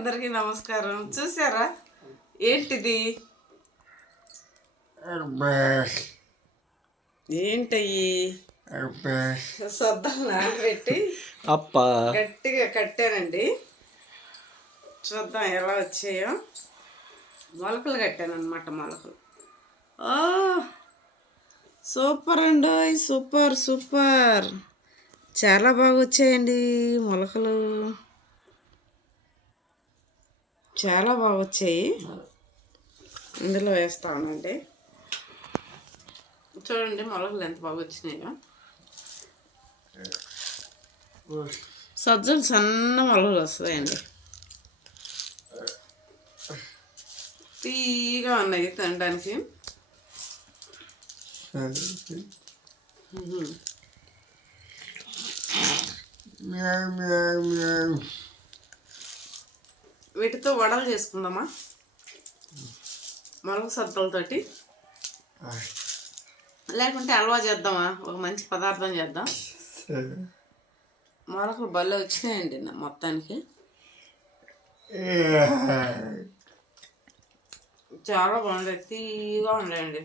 అందరికీ నమస్కారం. చూసారా? ఏంటిది? ఏంటయ్యి? సొద్దం నానబెట్టి అప్ప. గట్టిగా కట్టానండి. చూద్దాం ఎలా వచ్చాయో. మొలకలు కట్టాను అనమాట మొలకలు. ఓ సూపర్ అండి. Super super. చాలా బాగా వచ్చాయండి మొలకలు. చాలా బాగా వచ్చాయి. ఇందులో వేస్తానండి. చూడండి మొలకలు ఎంత బాగా వచ్చినాయో. సజ్జలు సన్న మొలకలు వస్తాయండి. తీగా ఉన్నాయి తినడానికి. మ్మ్. వీటితో వడలు చేసుకుందామా? మొలక సద్దలతోటి లేకుంటే హల్వా చేద్దామా? ఒక మంచి పదార్థం చేద్దాం. మొలకలు భలే వచ్చినాయండి నా మొత్తానికి. చాలా బాగుంటాయి తీగా ఉన్నాయండి